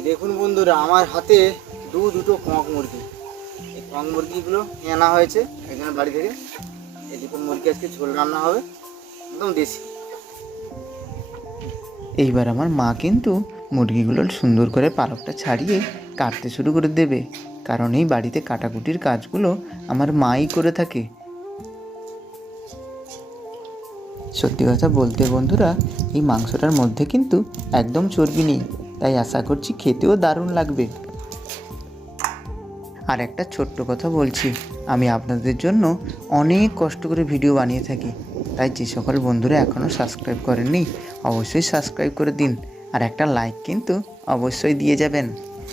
এই দেখুন বন্ধুরা, আমার হাতে দুটো কক মুরগি। এই কক মুরগিগুলো নিয়ে আনা হয়েছে এখানে বাড়ি থেকে। এই দুটো মুরগি আজকে ঝোল রান্না হবে, একদম দেশি। এইবার আমার মা কিন্তু মুরগিগুলো সুন্দর করে পালকটা ছাড়িয়ে কাটতে শুরু করে দেবে, কারণ এই বাড়িতে কাটাকুটির কাজগুলো আমার মাই করে থাকে। সত্যি কথা বলতে বন্ধুরা, এই মাংসটার মধ্যে কিন্তু একদম চর্বি নেই, তাই আশা করছি খেতেও দারুণ লাগবে। আর একটা ছোট্ট কথা বলছি, আমি আপনাদের জন্য অনেক কষ্ট করে ভিডিও বানিয়ে থাকি, তাই যে সকল বন্ধুরা এখনও সাবস্ক্রাইব করেননি অবশ্যই সাবস্ক্রাইব করে দিন, আর একটা লাইক কিন্তু অবশ্যই দিয়ে যাবেন।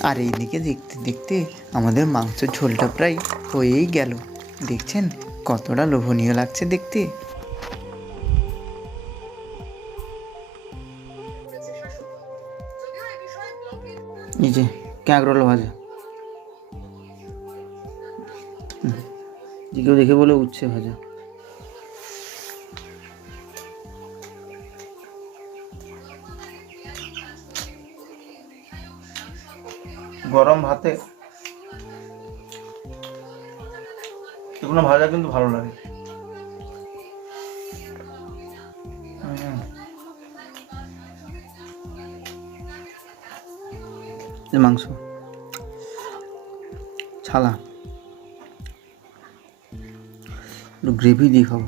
আর এই দিকে দেখতে দেখতে আমাদের মাংসের ঝোলটা প্রায় হয়েই গেল। দেখছেন কতটা লোভনীয় লাগছে দেখতে। এই যে ক্যাঁকরোল ভাজা, কেউ দেখে বলে উচ্ছে ভাজা। গরম ভাতে এগুলো ভাজা কিন্তু ভালো লাগে। মাংস ছালা একটু গ্রেভি দিয়ে খাবো,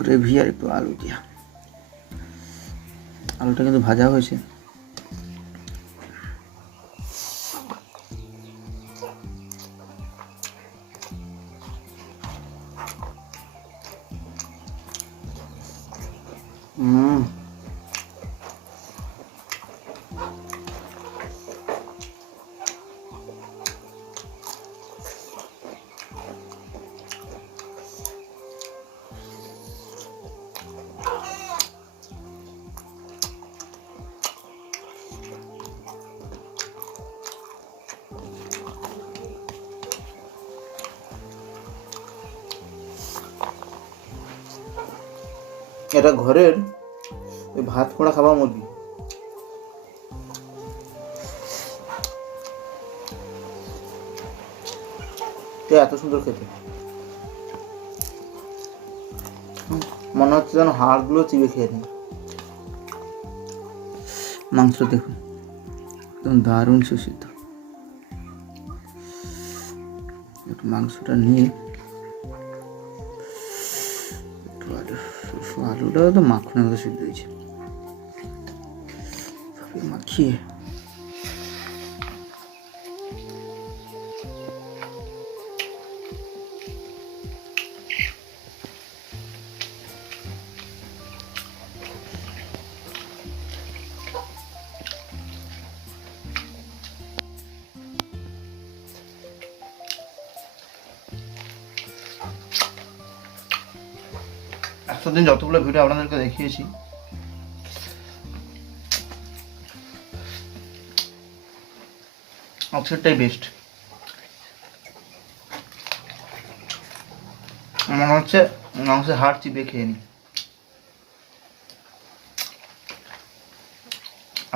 গ্রেভি আর একটু আলু দিয়া। আলুটা কিন্তু ভাজা হয়েছে। এটা ঘরের ওই ভাত পোড়া খাওয়া মুরগি। এত সুন্দর খেতে, মনে হচ্ছে যেন হাড়গুলো চিবিয়ে খেয়ে নেই। মাংস দেখুন একদম দারুণ সুসিদ্ধ। একটু মাংসটা নিয়ে আলুটাও তো মাখনের মতো সিদ্ধ হয়েছে, মাখিয়ে এতদিন যতগুলো ভিডিও আপনাদেরকে দেখিয়েছি, আজকেরটাই বেস্ট। মনে হচ্ছে মাংসের হাড় চিবিয়ে খেয়ে নি,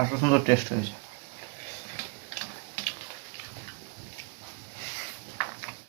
এত সুন্দর টেস্ট হয়েছে।